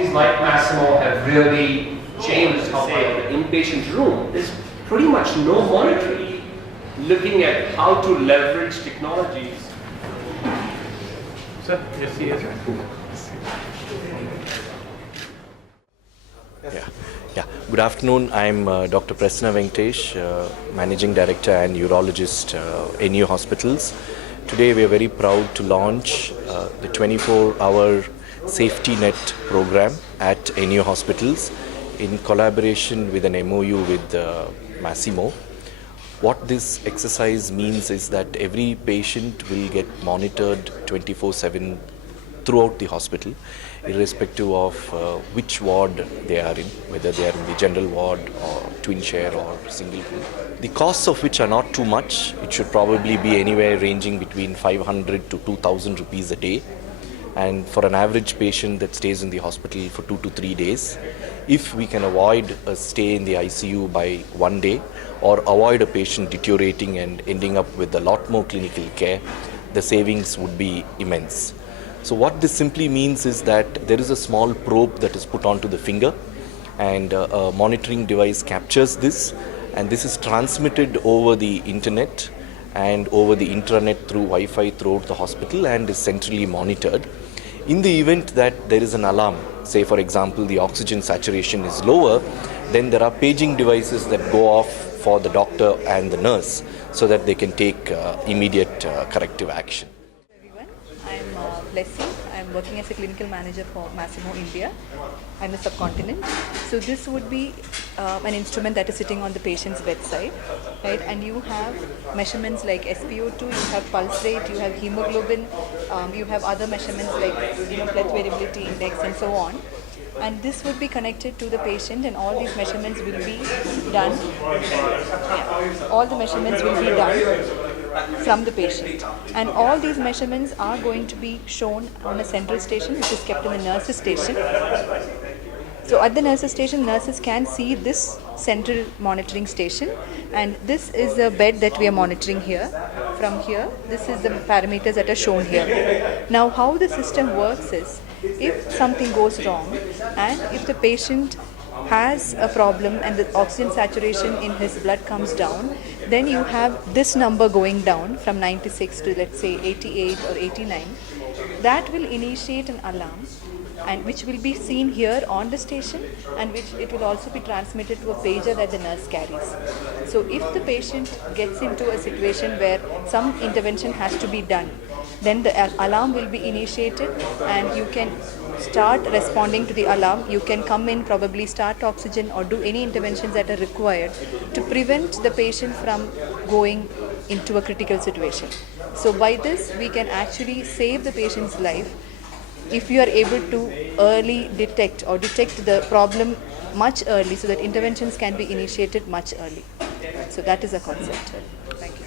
Technologies like masimo have really changed how the inpatient room. There's pretty much no monitoring. Looking at how to leverage technologies. Sir, yes, yes. Yeah. Good afternoon. I'm Dr. Prasanna Venkatesh, Managing Director and Urologist, NU Hospitals. Today we are very proud to launch the 24-hour safety net program at NU Hospitals in collaboration with an MOU with Massimo. What this exercise means is that every patient will get monitored 24/7 throughout the hospital, irrespective of which ward they are in, whether they are in the general ward or twin share or single room. The costs of which are not too much. It should probably be anywhere ranging between 500 to 2,000 rupees a day. And for an average patient that stays in the hospital for 2 to 3 days, if we can avoid a stay in the ICU by 1 day or avoid a patient deteriorating and ending up with a lot more clinical care, the savings would be immense. So what this simply means is that there is a small probe that is put onto the finger, and a monitoring device captures this, and this is transmitted over the internet and over the intranet through Wi-Fi throughout the hospital and is centrally monitored. In the event that there is an alarm, say for example the oxygen saturation is lower, then there are paging devices that go off for the doctor and the nurse so that they can take immediate corrective action. I'm Blessy. I'm working as a clinical manager for Massimo India and the subcontinent. So this would be an instrument that is sitting on the patient's bedside, right? And you have measurements like SpO2, you have pulse rate, you have hemoglobin, you have other measurements like blood variability index and so on. And this would be connected to the patient, and all these measurements will be done. Yeah. All the measurements will be done from the patient, and all these measurements are going to be shown on a central station which is kept in the nurses station. So at the nurses station, nurses can see this central monitoring station, and this is the bed that we are monitoring here. From here, this is the parameters that are shown here. Now how the system works is, if something goes wrong and if the patient has a problem and the oxygen saturation in his blood comes down, then you have this number going down from 96 to let's say 88 or 89. That will initiate an alarm, and which will be seen here on the station, and which it will also be transmitted to a pager that the nurse carries. So if the patient gets into a situation where some intervention has to be done, then the alarm will be initiated and you can start responding to the alarm. You can come in, probably start oxygen or do any interventions that are required to prevent the patient from going into a critical situation. So by this we can actually save the patient's life if you are able to early detect the problem much early, so that interventions can be initiated much early. So that is a concept. Thank you.